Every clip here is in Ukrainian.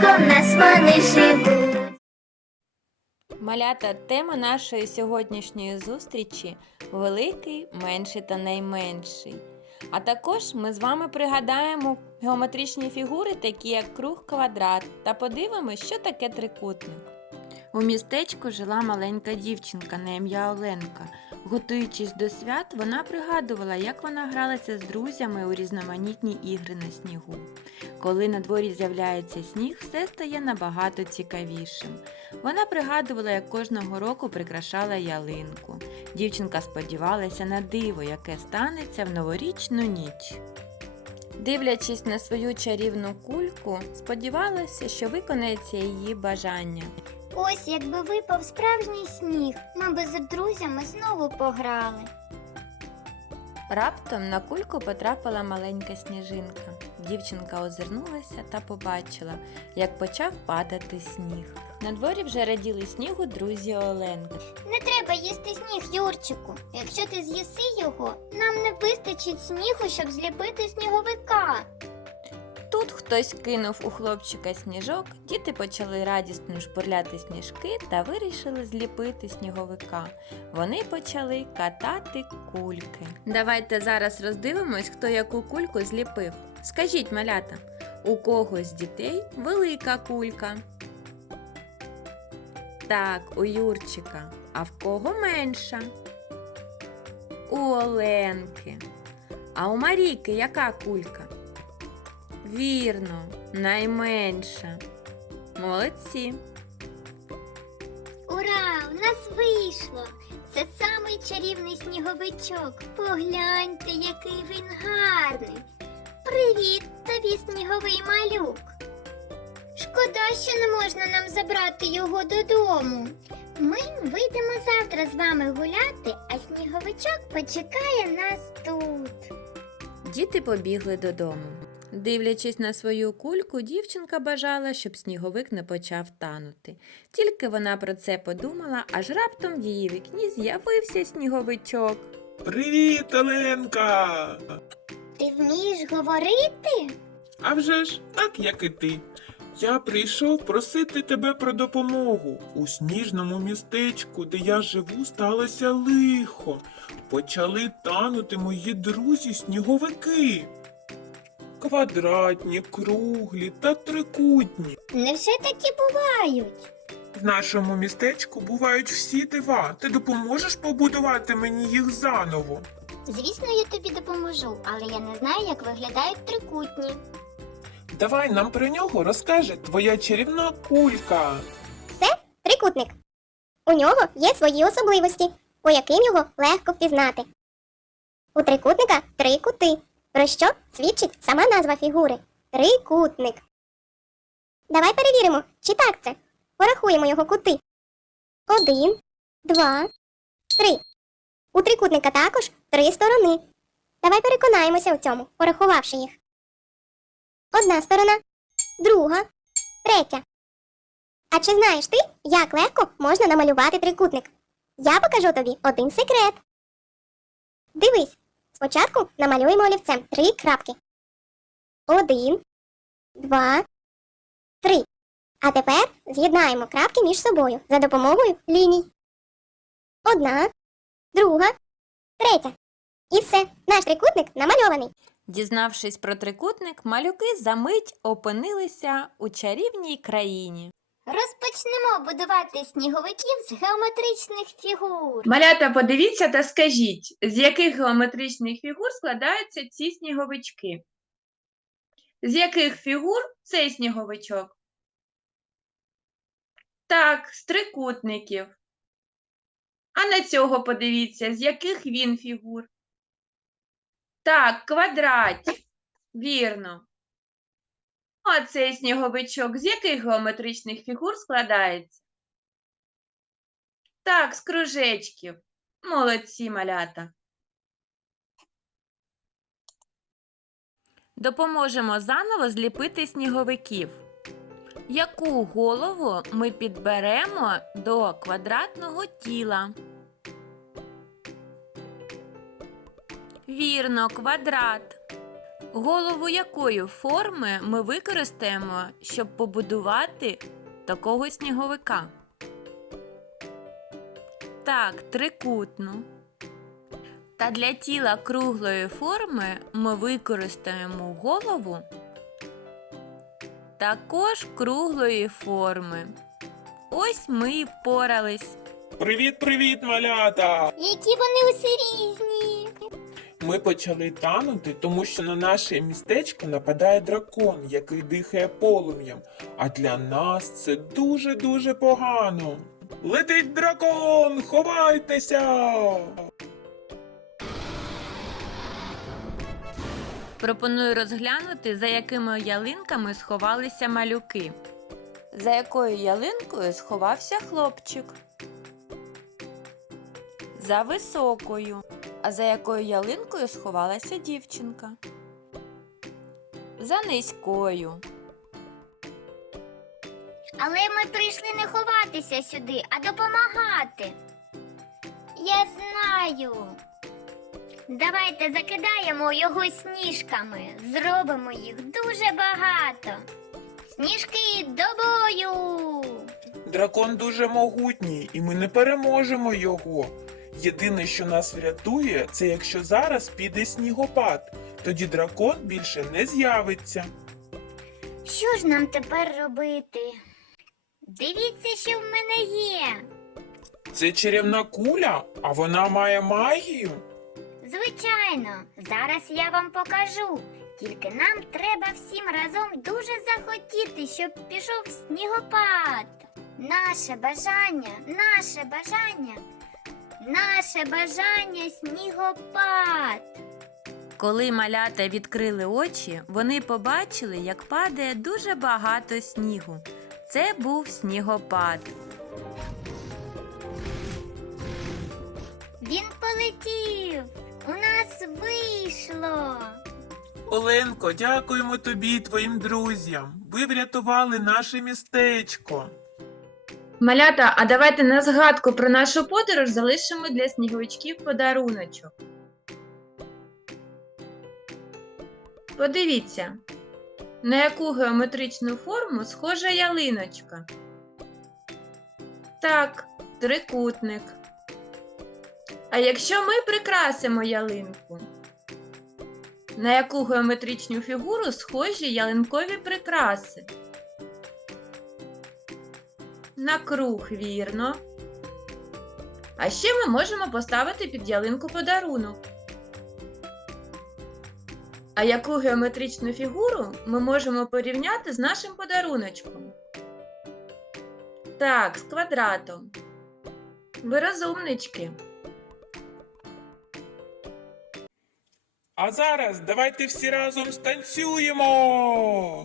садочку в нас вони живуть. Малята, тема нашої сьогоднішньої зустрічі великий, менший та найменший. А також ми з вами пригадаємо геометричні фігури, такі як круг, квадрат, та подивимося, що таке трикутник. У містечку жила маленька дівчинка на ім'я Оленка. Готуючись до свят, вона пригадувала, як вона гралася з друзями у різноманітні ігри на снігу. Коли на дворі з'являється сніг, все стає набагато цікавішим. Вона пригадувала, як кожного року прикрашала ялинку. Дівчинка сподівалася на диво, яке станеться в новорічну ніч. Дивлячись на свою чарівну кульку, сподівалася, що виконається її бажання. Ось якби випав справжній сніг, ми би з друзями знову пограли. Раптом на кульку потрапила маленька сніжинка. Дівчинка озирнулася та побачила, як почав падати сніг. На дворі вже раділи снігу друзі Оленки. Не треба їсти сніг, Юрчику. Якщо ти з'їси його, нам не вистачить снігу, щоб зліпити сніговика. Тут хтось кинув у хлопчика сніжок, діти почали радісно шпурляти сніжки та вирішили зліпити сніговика. Вони почали катати кульки. Давайте зараз роздивимось, хто яку кульку зліпив. Скажіть, малята, у кого з дітей велика кулька? Так, у Юрчика. А в кого менша? У Оленки. А у Марійки яка кулька? Вірно, найменша. Молодці. Ура! У нас вийшло! Це самий чарівний сніговичок. Погляньте, який він гарний. Привіт тобі, сніговий малюк. Шкода, що не можна нам забрати його додому. Ми вийдемо завтра з вами гуляти, а сніговичок почекає нас тут. Діти побігли додому. Дивлячись на свою кульку, дівчинка бажала, щоб сніговик не почав танути. Тільки вона про це подумала, аж раптом в її вікні з'явився сніговичок. Привіт, Оленка! Ти вмієш говорити? А вже ж, так як і ти. Я прийшов просити тебе про допомогу. У сніжному містечку, де я живу, сталося лихо. Почали танути мої друзі сніговики. Квадратні, круглі та трикутні. Не все таки бувають. В нашому містечку бувають всі дива. Ти допоможеш побудувати мені їх заново. Звісно, я тобі допоможу, але я не знаю, як виглядають трикутні. Давай нам про нього розкаже твоя чарівна кулька. Це Трикутник. У нього є свої особливості, по яким його легко впізнати. У трикутника три кути, про що свідчить сама назва фігури трикутник. Давай перевіримо, чи так це. Порахуємо його кути. Один, два, три. У трикутника також три сторони. Давай переконаємося у цьому, порахувавши їх. Одна сторона, друга, третя. А чи знаєш ти, як легко можна намалювати трикутник? Я покажу тобі один секрет. Дивись, спочатку намалюємо олівцем три крапки. Один, два, три. А тепер з'єднаємо крапки між собою за допомогою ліній. Одна, друга, третя. І все, наш трикутник намальований. Дізнавшись про трикутник, малюки за мить опинилися у чарівній країні. Розпочнемо будувати сніговиків з геометричних фігур. Малята, подивіться та скажіть, з яких геометричних фігур складаються ці сніговички? З яких фігур цей сніговичок? Так, з трикутників. А на цього подивіться, з яких він фігур? Так, квадратів. Вірно. А цей сніговичок з яких геометричних фігур складається? Так, з кружечків. Молодці, малята. Допоможемо заново зліпити сніговиків. Яку голову ми підберемо до квадратного тіла? Вірно, квадрат. Голову якої форми ми використаємо, щоб побудувати такого сніговика? Так, трикутну. Та для тіла круглої форми ми використаємо голову також круглої форми. Ось ми і впорались. Привіт, привіт, малята! Які вони усі різні. Ми почали танути, тому що на наше містечко нападає дракон, який дихає полум'ям. А для нас це дуже-дуже погано. Летить дракон! Ховайтеся! Пропоную розглянути, за якими ялинками сховалися малюки. За якою ялинкою сховався хлопчик? За високою. А за якою ялинкою сховалася дівчинка? За низькою. Але ми прийшли не ховатися сюди, а допомагати. Я знаю. Давайте закидаємо його сніжками. Зробимо їх дуже багато. Сніжки до бою. Дракон дуже могутній, і ми не переможемо його. Єдине, що нас врятує, це якщо зараз піде снігопад. Тоді дракон більше не з'явиться. Що ж нам тепер робити? Дивіться, що в мене є. Це чарівна куля, а вона має магію. Звичайно, зараз я вам покажу. Тільки нам треба всім разом дуже захотіти, щоб пішов снігопад. Наше бажання, наше бажання, наше бажання снігопад. Коли малята відкрили очі, вони побачили, як падає дуже багато снігу. Це був снігопад. Він полетів. У нас вийшло. Оленко, дякуємо тобі і твоїм друзям. Ви врятували наше містечко. Малята, а давайте на згадку про нашу подорож залишимо для сніговичків подаруночок. Подивіться, на яку геометричну форму схожа ялиночка. Так, трикутник. А якщо ми прикрасимо ялинку, на яку геометричну фігуру схожі ялинкові прикраси? На круг, вірно. А ще ми можемо поставити під ялинку подарунок. А яку геометричну фігуру ми можемо порівняти з нашим подаруночком? Так, з квадратом. Ви розумнички. А зараз давайте всі разом станцюємо.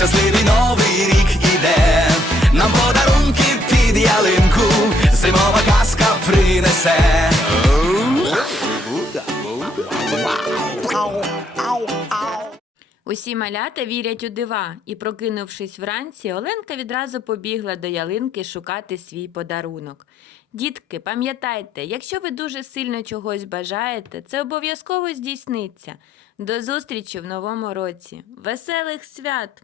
щасливий новий рік іде, нам подарунки під ялинку, зимова казка принесе. Усі малята вірять у дива, і, прокинувшись вранці, Оленка відразу побігла до ялинки шукати свій подарунок. Дітки, пам'ятайте, якщо ви дуже сильно чогось бажаєте, це обов'язково здійсниться. До зустрічі в новому році. Веселих свят!